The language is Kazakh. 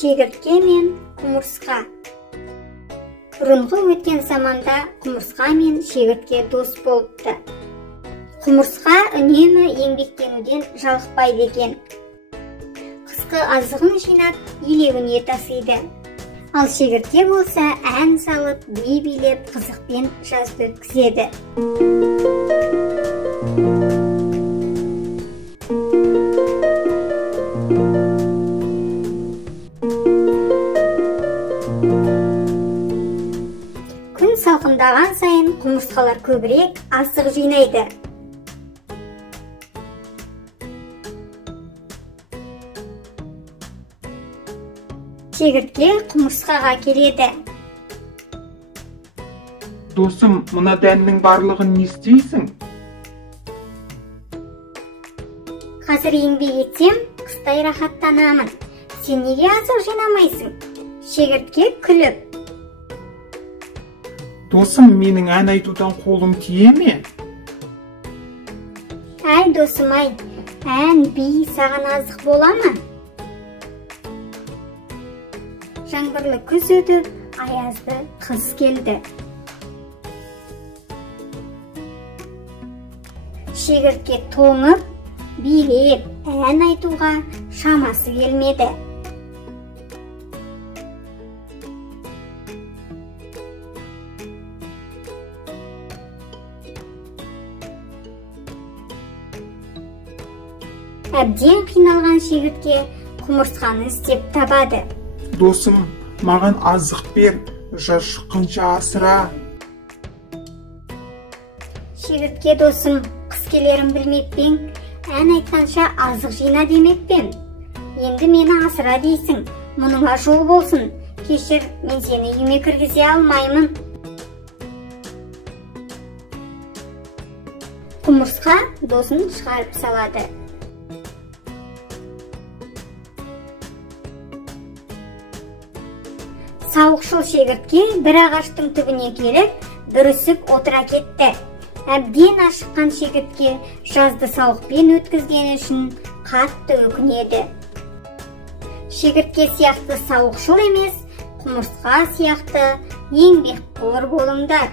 Шегіртке мен құмырсқа. Бұрынғы өткен заманда құмырсқа мен шегіртке дос болыпты. Құмырсқа үнемі еңбектенуден жалықпайды екен. Қысқы азығын жинап, елегіне тасиды. Ал шегіртке болса, ән салып, би билеп, қызықпен жазды өткізеді. Күн салқындаған сайын құмырсқалар көбірек азық жинайды. Шегіртке құмырсқаға келеді. Досым, мына дәннің барлығын не істейсің? Қазір еңбек етсем, қыстай рахаттанамын. Сен неге азық жинамайсың? Шегіртке күліп. Досым, менің ән айтудан қолым тие ме? Әй досым-ай, ән би саған азық бола ма? Жаңбырлы күз өтіп, аязды қыс келді. Шегіртке тоңып, билеп, ән айтуға шамасы келмеді. Әбден қиналған шегіртке құмырсқаны іздеп табады. Досым, маған азық бер, жаз шыққанша асыра. Шегіртке досым, қыс келерін білмеп пең, ән айтқанша азық жина демеп пем. Енді мені асыра дейсің, мұныңа жол болсын. Кешір, мен сені үйіме кіргізе алмаймын. Құмырсқа досын шығарып салады. Сауықшыл шегіртке бір ағаштың түбіне келіп, бүрісіп отыра кетті. Әбден ашыққан шегіртке жазды сауықпен өткізгені үшін қатты өкінеді. Шегіртке сияқты сауықшыл емес, құмырсқа сияқты еңбекқор болыңдар.